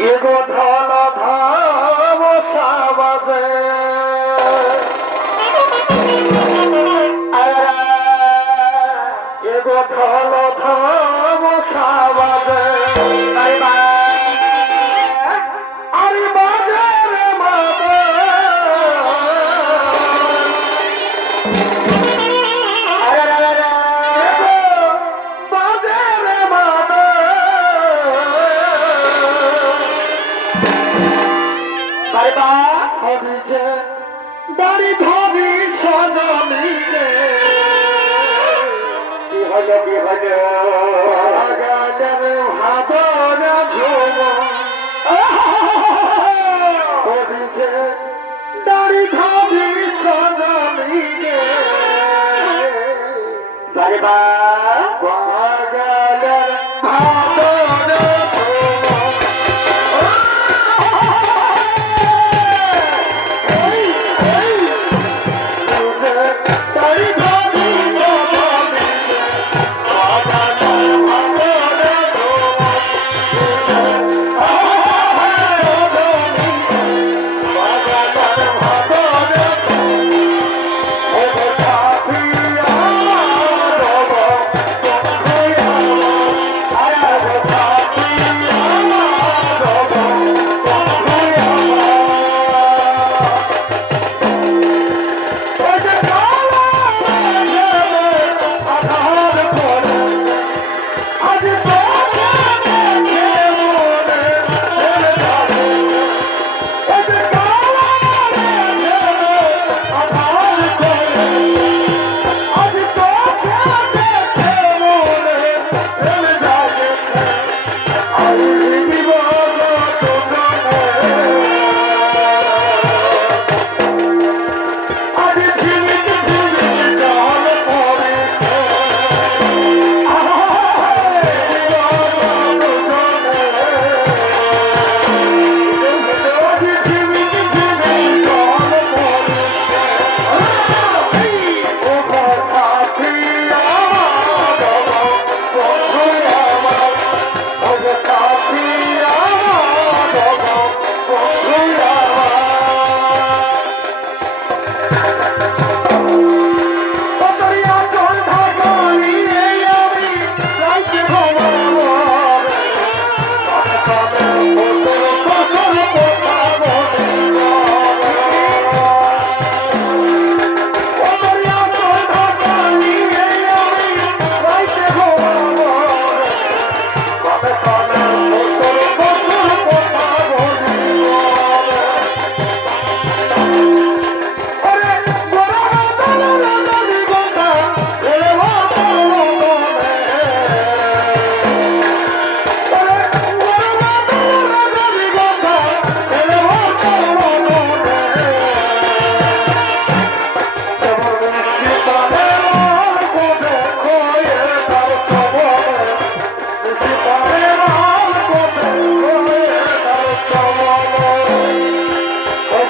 এগো ধন ধাম Arriba!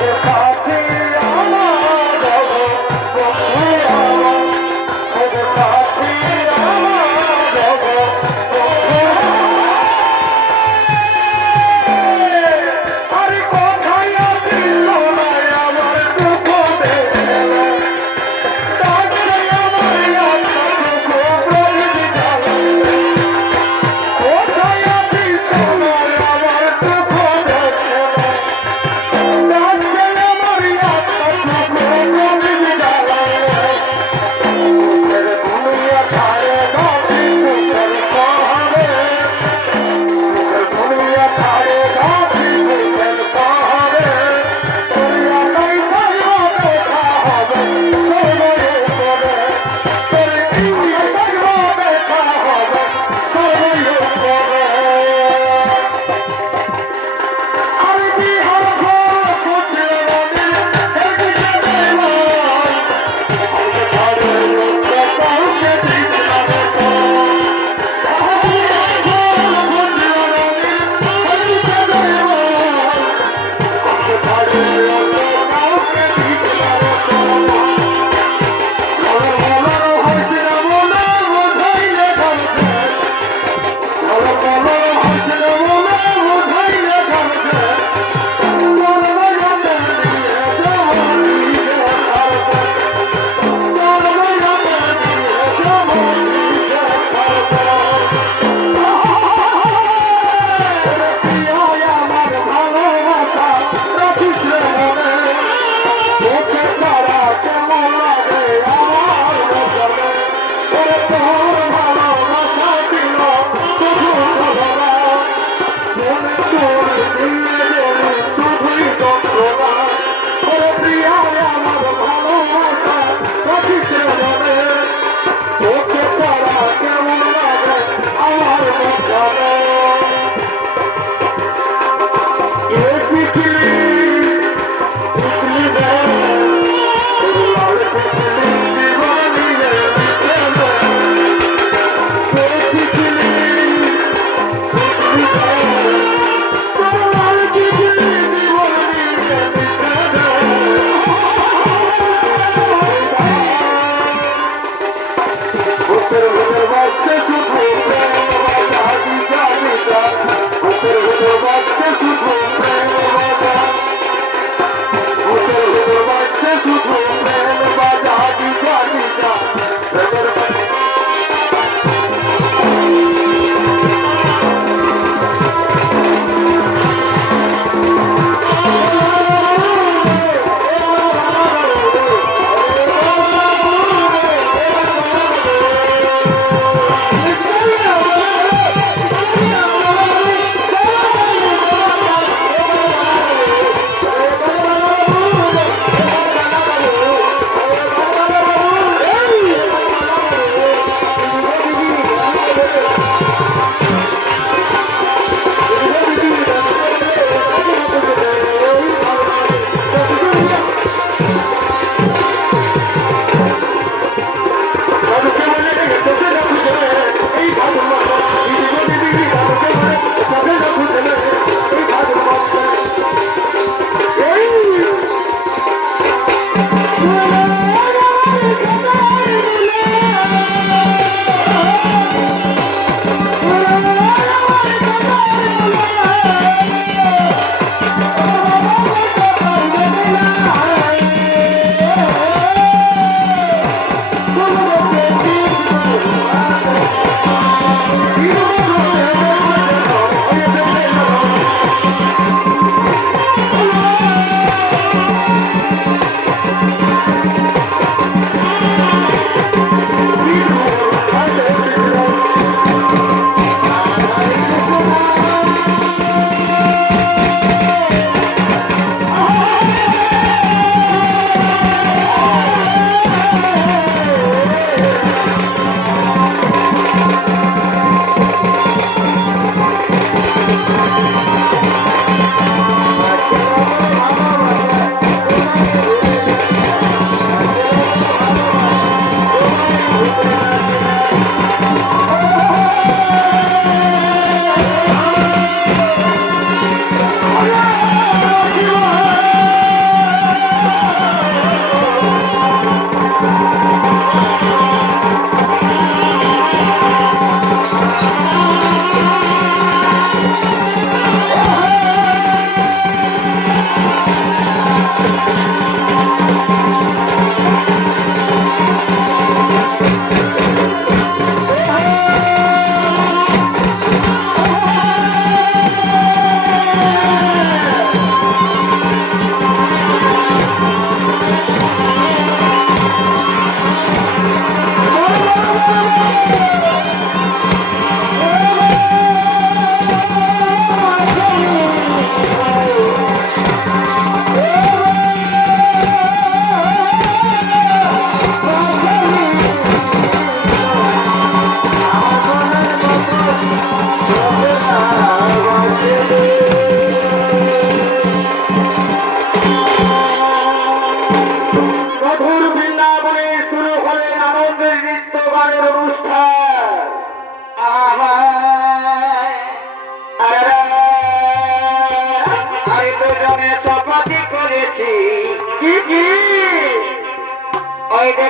Yeah.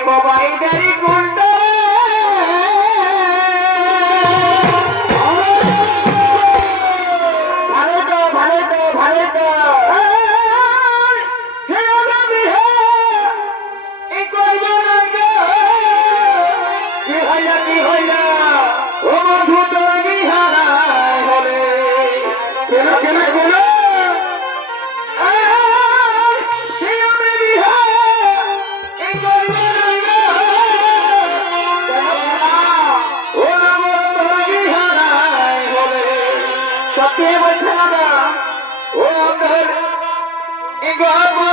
ওই দেখো vamos.